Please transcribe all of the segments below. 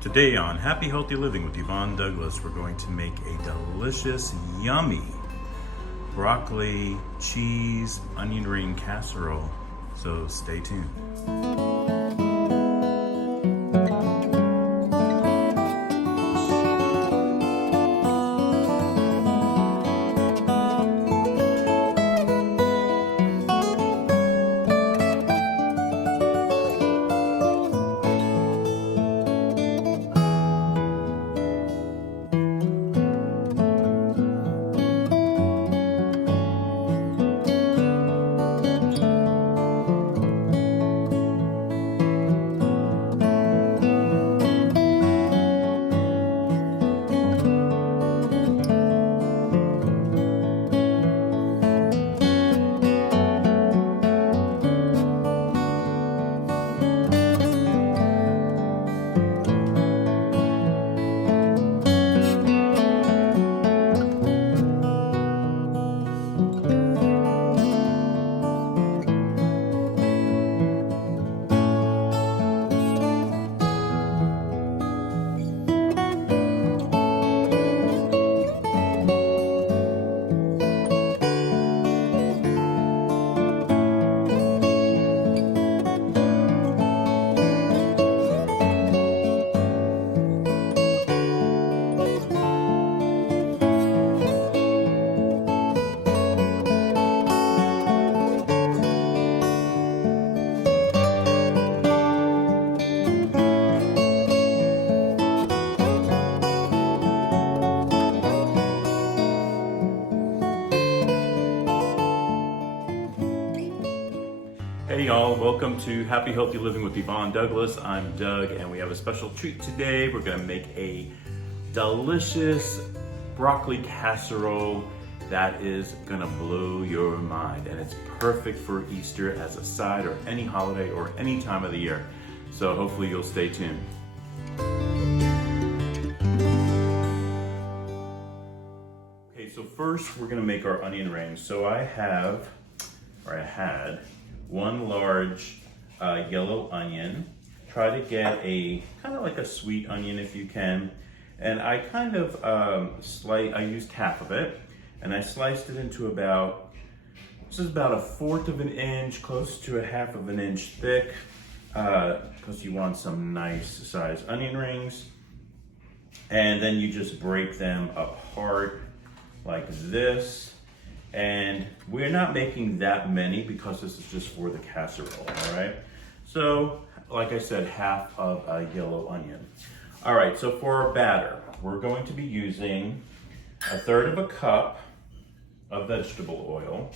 Today on Happy Healthy Living with Yvonne Douglas, we're going to make a delicious, yummy broccoli, cheese, onion ring casserole. So stay tuned. Hey y'all, welcome to Happy Healthy Living with Yvonne Douglas. I'm Doug and we have a special treat today. We're gonna make a delicious broccoli casserole that is gonna blow your mind. And it's perfect for Easter as a side or any holiday or any time of the year. So hopefully you'll stay tuned. Okay, so first we're gonna make our onion rings. So I had one large yellow onion. Try to get a kind of like a sweet onion if you can. And I kind of I used half of it and I sliced it into this is about 1/4 of an inch, close to 1/2 of an inch thick, because you want some nice size onion rings. And then you just break them apart like this. And we're not making that many because this is just for the casserole, all right? So, like I said, 1/2 of a yellow onion. All right, so for our batter, we're going to be using 1/3 of a cup of vegetable oil.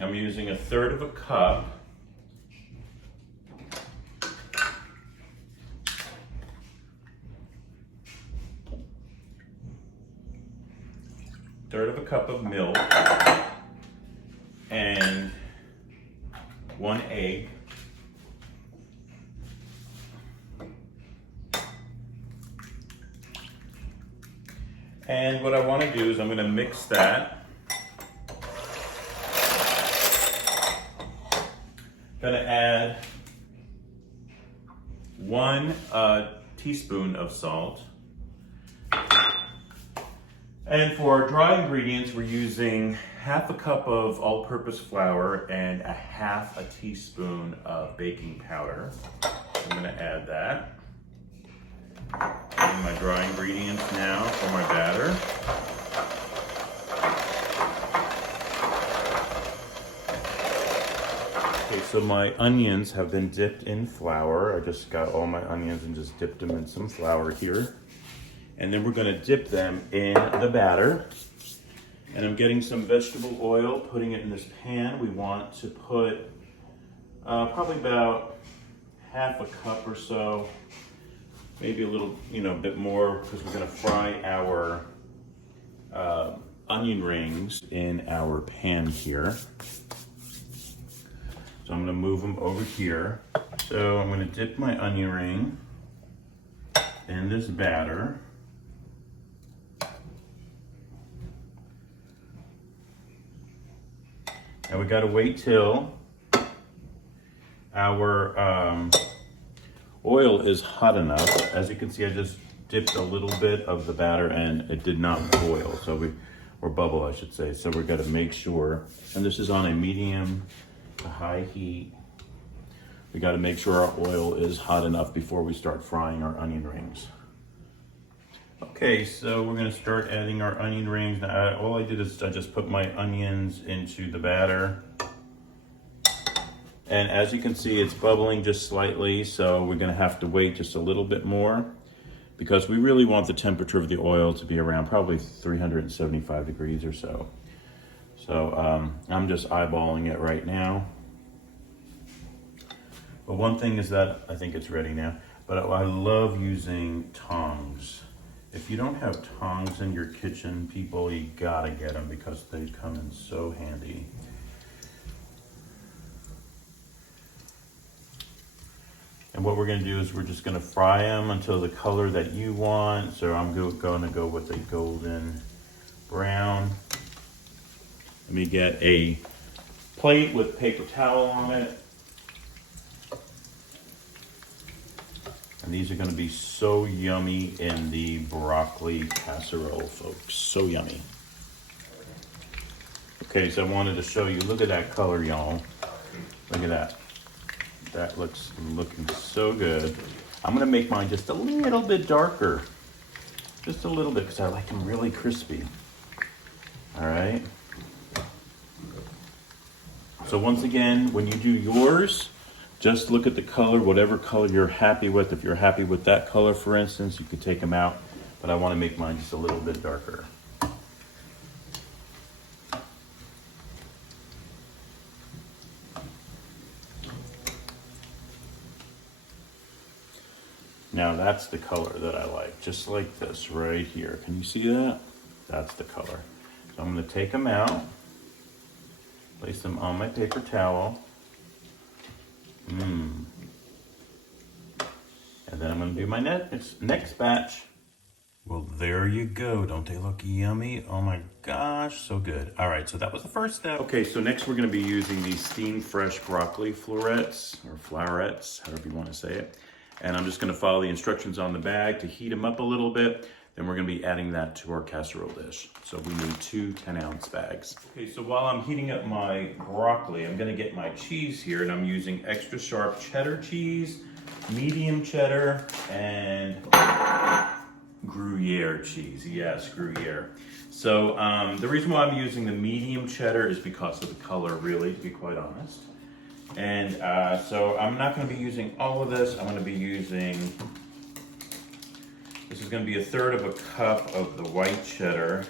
I'm using 1/3 of a cup of milk and 1 egg. And what I want to do is I'm going to mix that. Going to add 1 teaspoon of salt. And for our dry ingredients, we're using 1/2 cup of all-purpose flour and 1/2 teaspoon of baking powder. So I'm gonna add that. And my dry ingredients now for my batter. Okay, so my onions have been dipped in flour. I just got all my onions and just dipped them in some flour here. And then we're gonna dip them in the batter. And I'm getting some vegetable oil, putting it in this pan. We want to put probably about 1/2 cup or so, maybe a little, bit more, because we're gonna fry our onion rings in our pan here. So I'm gonna move them over here. So I'm gonna dip my onion ring in this batter. And we gotta wait till our oil is hot enough. As you can see, I just dipped a little bit of the batter and it did not boil, or bubble, I should say. So we're gonna make sure, and this is on a medium to high heat. We gotta make sure our oil is hot enough before we start frying our onion rings. Okay, so we're gonna start adding our onion rings. Now, all I did is I just put my onions into the batter. And as you can see, it's bubbling just slightly, so we're gonna have to wait just a little bit more because we really want the temperature of the oil to be around probably 375 degrees or so. So I'm just eyeballing it right now. But one thing is that I think it's ready now, but I love using tongs. If you don't have tongs in your kitchen, people, you gotta get them because they come in so handy. And what we're gonna do is we're just gonna fry them until the color that you want. So I'm gonna go with a golden brown. Let me get a plate with paper towel on it. And these are gonna be so yummy in the broccoli casserole, folks. So yummy. Okay, so I wanted to show you, look at that color, y'all. Look at that. That looking so good. I'm gonna make mine just a little bit darker. Just a little bit, because I like them really crispy. All right. So once again, when you do yours, just look at the color, whatever color you're happy with. If you're happy with that color, for instance, you could take them out, but I want to make mine just a little bit darker. Now that's the color that I like, just like this right here. Can you see that? That's the color. So I'm going to take them out, place them on my paper towel. And then I'm gonna do my next batch. Well, there you go. Don't they look yummy? Oh my gosh, so good. All right, so that was the first step. Okay, so next we're gonna be using these steamed fresh broccoli florets, or flowerets, however you wanna say it. And I'm just gonna follow the instructions on the bag to heat them up a little bit. Then we're gonna be adding that to our casserole dish. So we need 2 10-ounce bags. Okay, so while I'm heating up my broccoli, I'm gonna get my cheese here, and I'm using extra sharp cheddar cheese, medium cheddar, and Gruyere cheese. Yes, Gruyere. So the reason why I'm using the medium cheddar is because of the color, really, to be quite honest. And so I'm not gonna be using all of this. I'm gonna be using, this is going to be 1/3 of a cup of the white cheddar,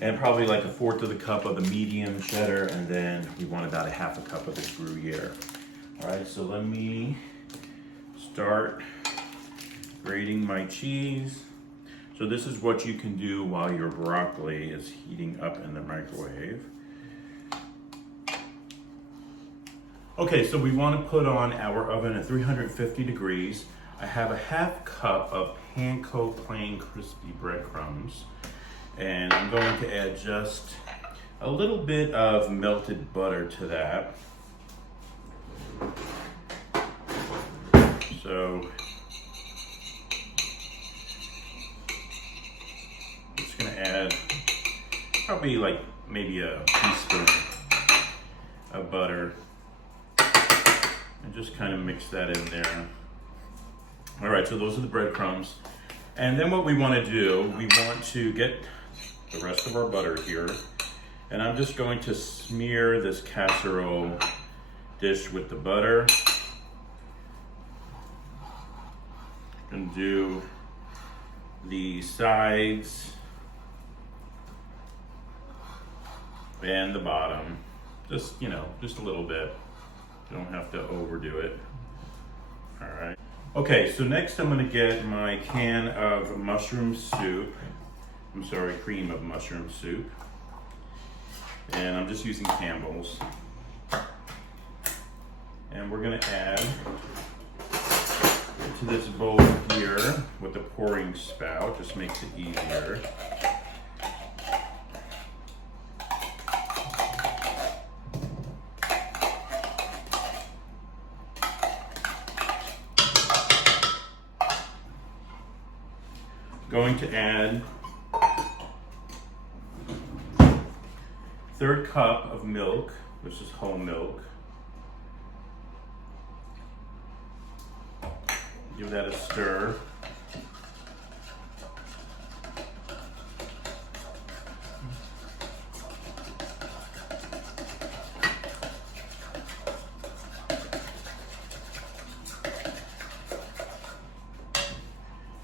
and probably like 1/4 of the cup of the medium cheddar, and then we want about 1/2 cup of the Gruyere. All right, so let me start grating my cheese. So this is what you can do while your broccoli is heating up in the microwave. Okay, so we want to put on our oven at 350 degrees. I have 1/2 cup of panko plain crispy breadcrumbs, and I'm going to add just a little bit of melted butter to that. So I'm just gonna add probably like maybe a teaspoon of butter and just kind of mix that in there. All right, so those are the breadcrumbs. And then what we want to do, we want to get the rest of our butter here. And I'm just going to smear this casserole dish with the butter. And do the sides and the bottom. Just, you know, just a little bit. You don't have to overdo it. All right. Okay, so next I'm gonna get my can of mushroom soup. I'm sorry, cream of mushroom soup. And I'm just using Campbell's. And we're gonna add to this bowl here with the pouring spout, just makes it easier. going to add 1/3 cup of milk, which is whole milk. Give that a stir.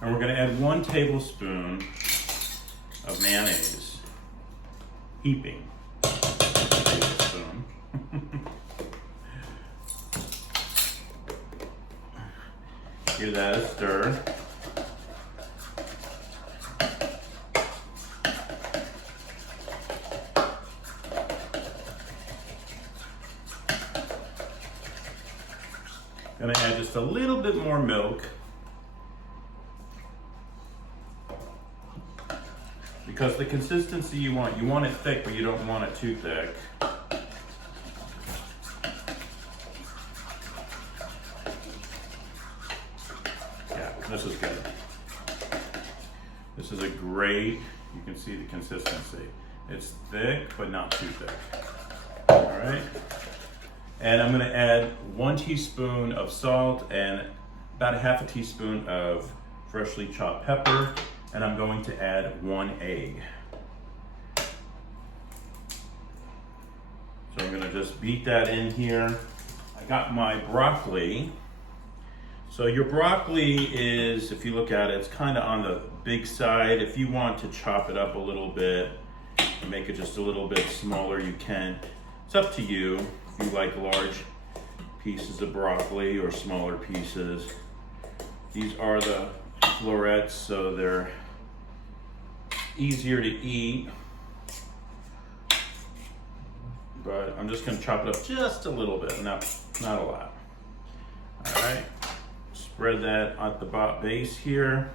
And we're going to add 1 tablespoon of mayonnaise, heaping tablespoon. Give that a stir. Gonna add just a little bit more milk because the consistency you want it thick, but you don't want it too thick. Yeah, this is good. This is a great, you can see the consistency. It's thick, but not too thick. All right. And I'm gonna add 1 teaspoon of salt and about 1/2 teaspoon of freshly chopped pepper. And I'm going to add 1 egg. So I'm gonna just beat that in here. I got my broccoli. So your broccoli is, if you look at it, it's kind of on the big side. If you want to chop it up a little bit and make it just a little bit smaller, you can. It's up to you if you like large pieces of broccoli or smaller pieces. These are the florets, so they're easier to eat. But I'm just gonna chop it up just a little bit, not a lot. All right, spread that at the base here.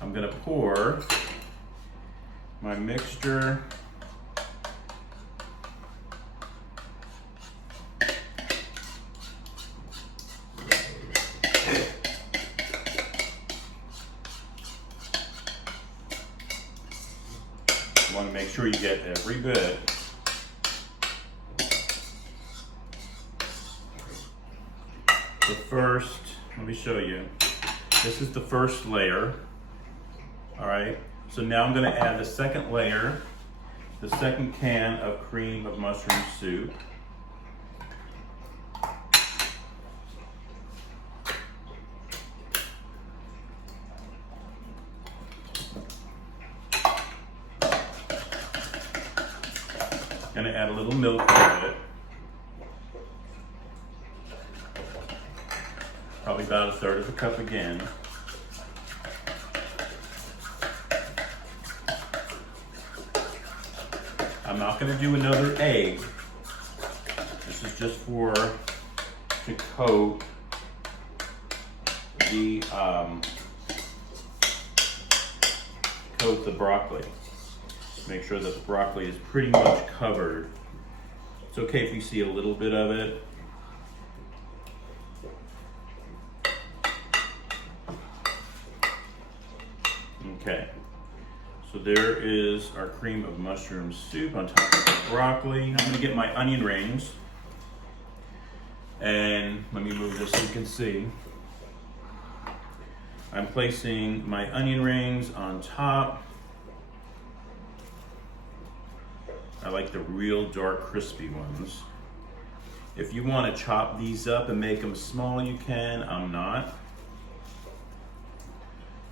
I'm gonna pour my mixture. You want to make sure you get every bit. The first, let me show you. This is the first layer. All right, so now I'm going to add the second layer, the second can of cream of mushroom soup. Gonna add a little milk to it. Probably about 1/3 of a cup again. I'm not gonna do another egg. This is just to coat the broccoli. Make sure that the broccoli is pretty much covered. It's okay if you see a little bit of it. Okay, so there is our cream of mushroom soup on top of the broccoli. I'm gonna get my onion rings, and let me move this so you can see. I'm placing my onion rings on top. I like the real dark crispy ones. If you want to chop these up and make them small, you can. I'm not.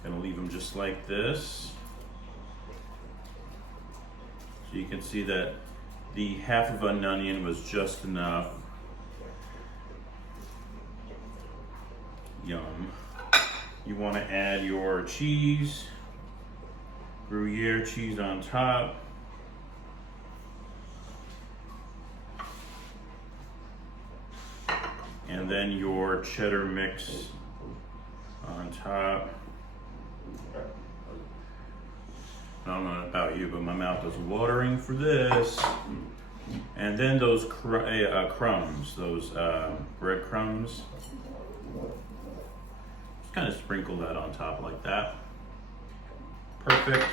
Gonna leave them just like this. So you can see that the 1/2 of an onion was just enough. Yum. You want to add your cheese, Gruyere cheese on top. And then your cheddar mix on top. I don't know about you, but my mouth is watering for this. And then those crumbs, those bread crumbs. Just kind of sprinkle that on top like that. perfect.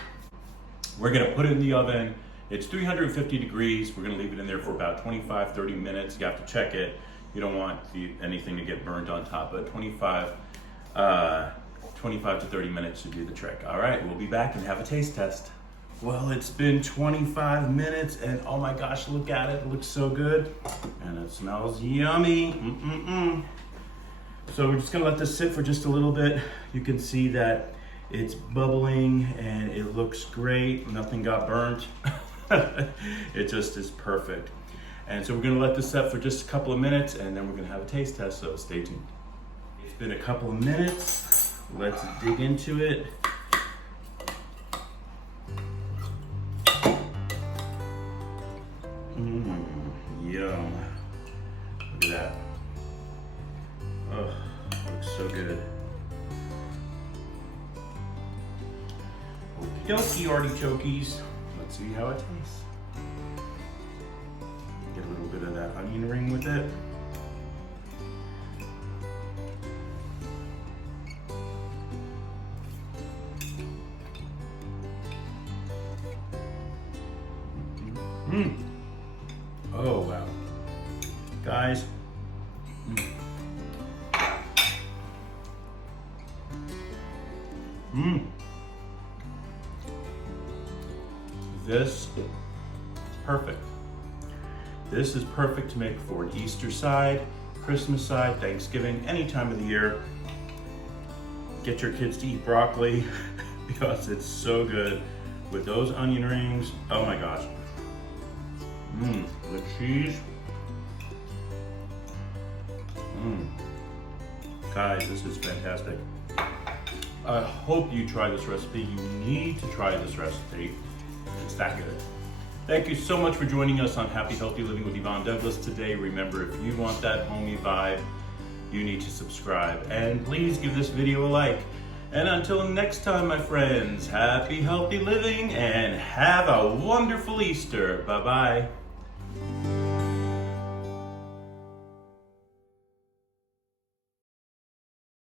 We're gonna put it in the oven. It's 350 degrees. We're gonna leave it in there for about 25, 30 minutes. You have to check it. You don't want anything to get burned on top, but 25 to 30 minutes to do the trick. All right, we'll be back and have a taste test. Well, it's been 25 minutes and oh my gosh, look at it. It looks so good and it smells yummy. So we're just gonna let this sit for just a little bit. You can see that it's bubbling and it looks great. Nothing got burnt. It just is perfect. And so we're gonna let this set for just a couple of minutes and then we're gonna have a taste test, so stay tuned. It's been a couple of minutes. Let's dig into it. Yum. Look at that. Oh, looks so good. Okie dokie, artichokes. Let's see how it tastes. Get a little bit of that onion ring with it. Oh, wow. Guys. This is perfect. This is perfect to make for an Easter side, Christmas side, Thanksgiving, any time of the year. Get your kids to eat broccoli because it's so good with those onion rings. Oh my gosh. The cheese. Guys, this is fantastic. I hope you try this recipe. You need to try this recipe. It's that good. Thank you so much for joining us on Happy Healthy Living with Yvonne Douglas today. Remember, if you want that homey vibe, you need to subscribe. And please give this video a like. And until next time, my friends, happy healthy living and have a wonderful Easter. Bye-bye.